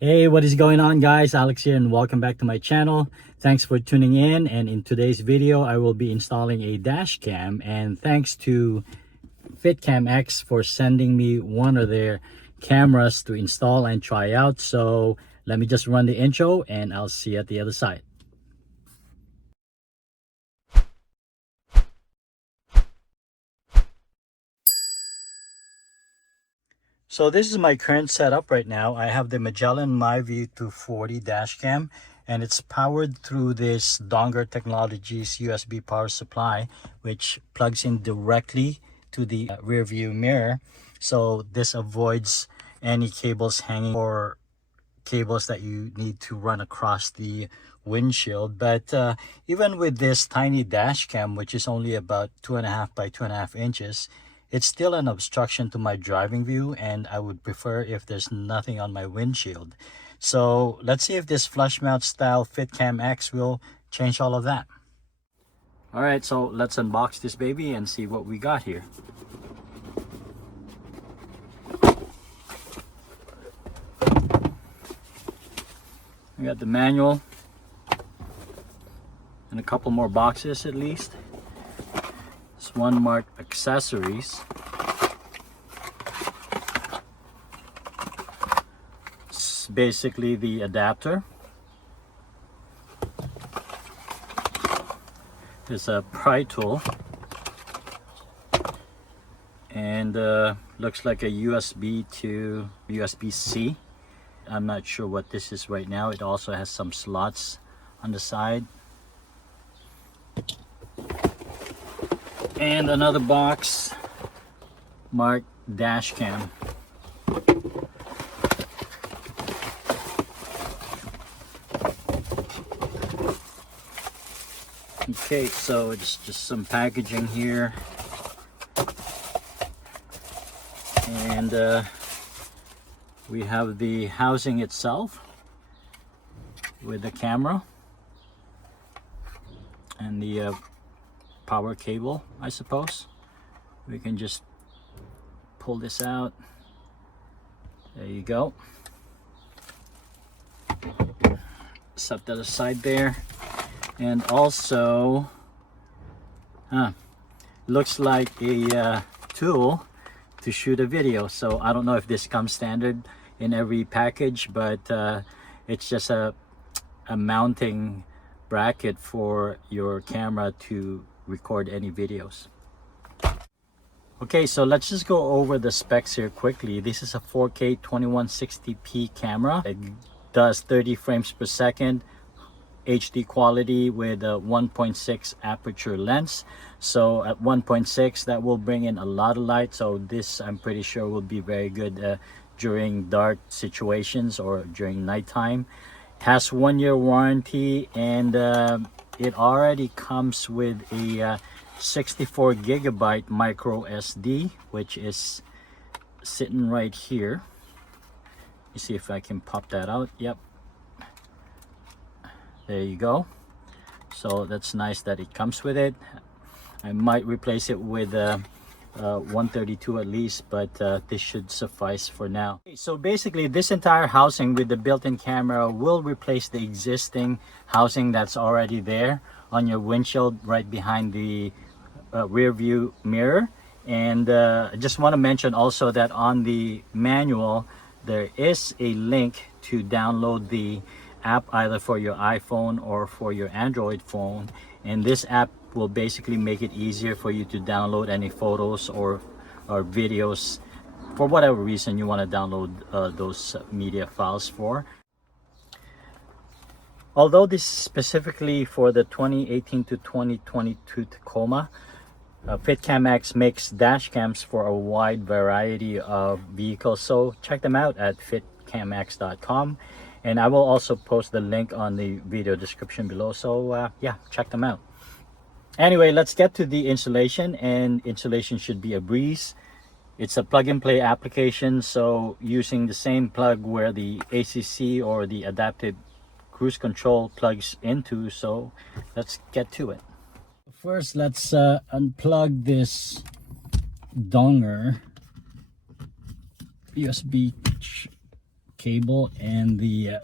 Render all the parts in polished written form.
Hey, what is going on, guys? Alex here and welcome back to my channel. Thanks for tuning in, and in today's video I will be installing a dash cam, and thanks to FitCamX for sending me one of their cameras to install and try out. So let me just run the intro and I'll see you at the other side. So this is my current setup right now. I have the Magellan MyView 240 dash cam, and it's powered through this Donger Technologies USB power supply, which plugs in directly to the rear view mirror. So this avoids any cables hanging or cables that you need to run across the windshield. But even with this tiny dash cam, which is only about 2.5 by 2.5 inches, it's still an obstruction to my driving view, and I would prefer if there's nothing on my windshield. So let's see if this flush mount style FitCamX will change all of that. All right, so let's unbox this baby and see what we got here. We got the manual and a couple more boxes at least. This one marked accessories. It's basically the adapter. There's a pry tool and looks like a USB to USB-C. I'm not sure what this is right now. It also has some slots on the side. And another box marked dash cam. Okay, so it's just some packaging here. And we have the housing itself with the camera and the power cable, I suppose. We can just pull this out. There you go. Set that aside there. And also looks like a tool to shoot a video. So I don't know if this comes standard in every package, but it's just a mounting bracket for your camera to record any videos. Okay, so let's just go over the specs here quickly. This is a 4K 2160p camera. It does 30 frames per second HD quality with a 1.6 aperture lens. So at 1.6 that will bring in a lot of light, so this I'm pretty sure will be very good during dark situations or during nighttime. Has 1-year warranty, and it already comes with a 64 gigabyte micro SD, which is sitting right here. You see if I can pop that out. Yep, there you go. So that's nice that it comes with it. I might replace it with 132 at least, but this should suffice for now. So basically this entire housing with the built-in camera will replace the existing housing that's already there on your windshield right behind the rear view mirror. And I just want to mention also that on the manual there is a link to download the app either for your iPhone or for your Android phone, and this app will basically make it easier for you to download any photos or videos for whatever reason you want to download those media files for. Although this is specifically for the 2018 to 2022 Tacoma, FitCamX makes dash cams for a wide variety of vehicles, so check them out at FitCamX.com. And I will also post the link on the video description below, so yeah, check them out. Anyway, let's get to the installation, and installation should be a breeze. It's a plug-and-play application, so using the same plug where the ACC or the adaptive cruise control plugs into, so let's get to it. First, let's unplug this Donger USB cable and the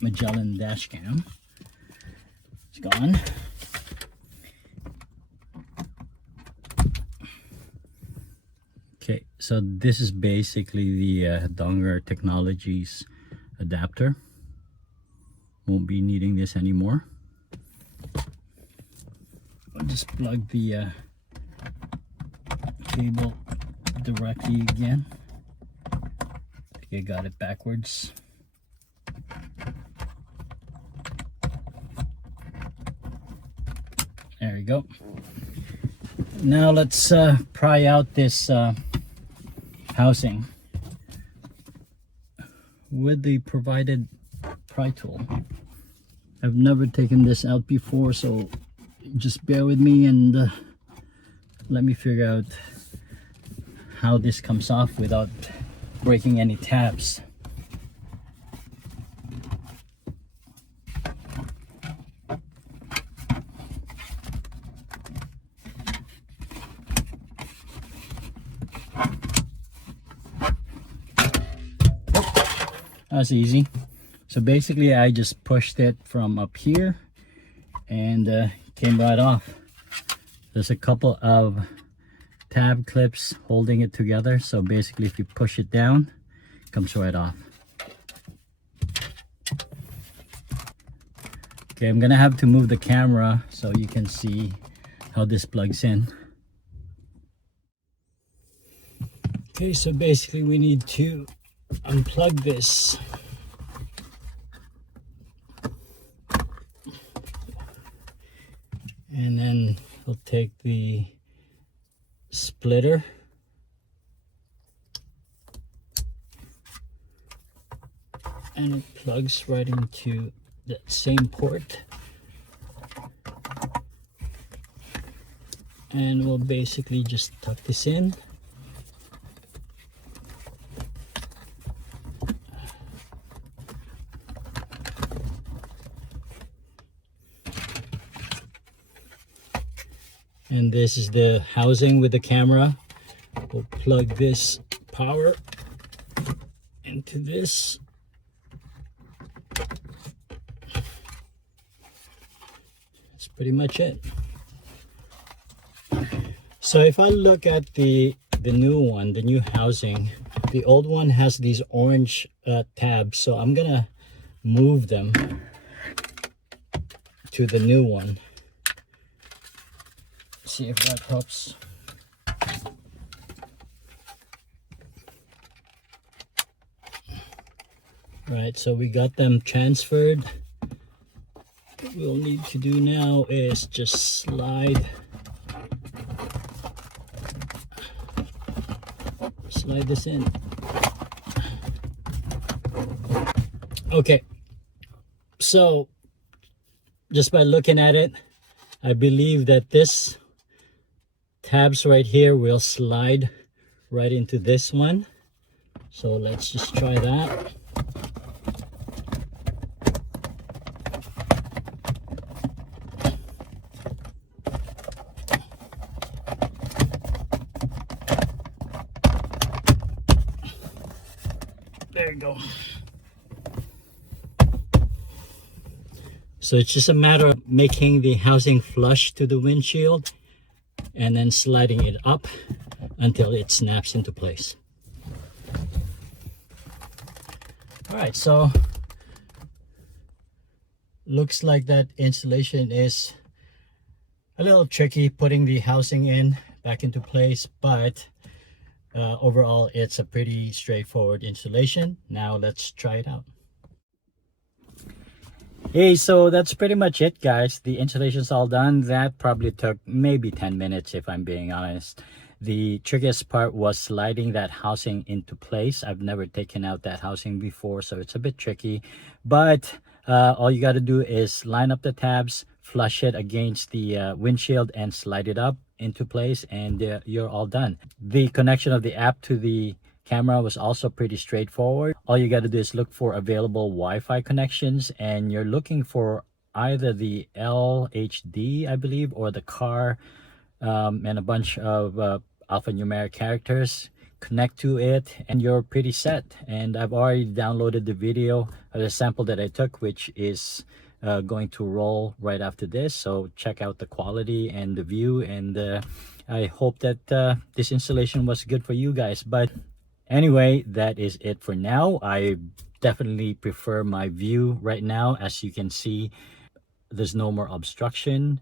Magellan dash cam. It's gone. Okay, so this is basically the Donger Technologies adapter. Won't be needing this anymore. I'll just plug the cable directly again. Okay, got it backwards. There we go. Now let's pry out this housing with the provided pry tool. I've never taken this out before, so just bear with me and let me figure out how this comes off without breaking any tabs. That's easy. So basically I just pushed it from up here and came right off. There's a couple of tab clips holding it together, so basically if you push it down, it comes right off. Okay, I'm gonna have to move the camera so you can see how this plugs in. Okay, so basically we need to unplug this. And then we'll take the splitter and it plugs right into that same port. And we'll basically just tuck this in. And this is the housing with the camera. We'll plug this power into this. That's pretty much it. So if I look at the new one, the new housing, the old one has these orange tabs. So I'm gonna move them to the new one. See if that helps. Right, so we got them transferred. What we'll need to do now is just slide this in. Okay, so just by looking at it, I believe that this tabs right here will slide right into this one. So let's just try that. There you go. So it's just a matter of making the housing flush to the windshield and then sliding it up until it snaps into place. All right, so looks like that installation is a little tricky, putting the housing in back into place, but overall it's a pretty straightforward installation. Now let's try it out. Hey, so that's pretty much it, guys. The installation's all done. That probably took maybe 10 minutes if I'm being honest. The trickiest part was sliding that housing into place. I've never taken out that housing before, so it's a bit tricky, but all you got to do is line up the tabs, flush it against the windshield and slide it up into place, and you're all done. The connection of the app to the camera was also pretty straightforward. All you got to do is look for available Wi-Fi connections, and you're looking for either the LHD, I believe, or the car, and a bunch of alphanumeric characters. connect to it, and you're pretty set. And I've already downloaded the video of the sample that I took, which is going to roll right after this. So check out the quality and the view, and I hope that this installation was good for you guys. But anyway, that is it for now. I definitely prefer my view right now. As you can see, there's no more obstruction.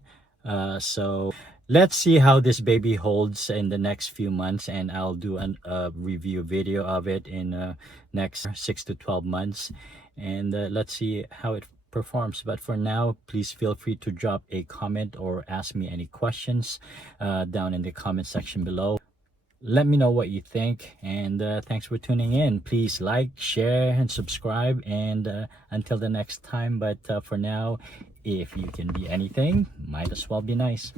So let's see how this baby holds in the next few months, and I'll do a review video of it in next 6 to 12 months, and let's see how it performs. But for now, please feel free to drop a comment or ask me any questions down in the comment section below. Let me know what you think, and thanks for tuning in. Please like, share, and subscribe, and until the next time. But for now, if you can be anything, might as well be nice.